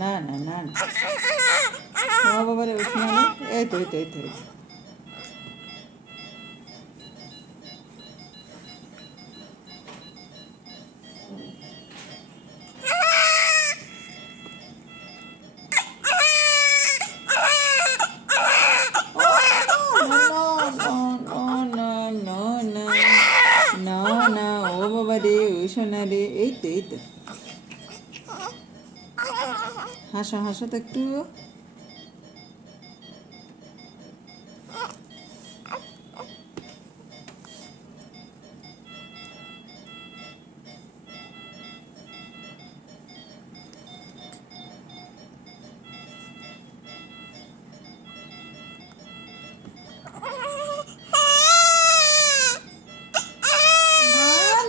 না না না না ও বাবা রে উঠে না এই তো এই তো এই তো না না ও বাবা রে ওই শোনা রে এই তো এই তো হাসো হাসো তো একটু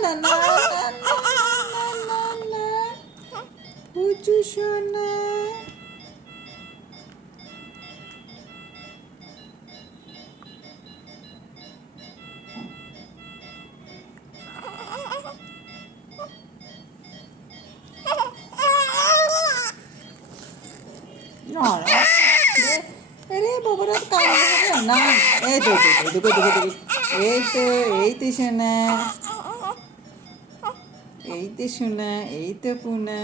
না না না পুচু সোনা আরে বাবারা কান্না না এই তো দেখো দেখো দেখো এই তো শোনা এই তো শোনা এই তো পুনা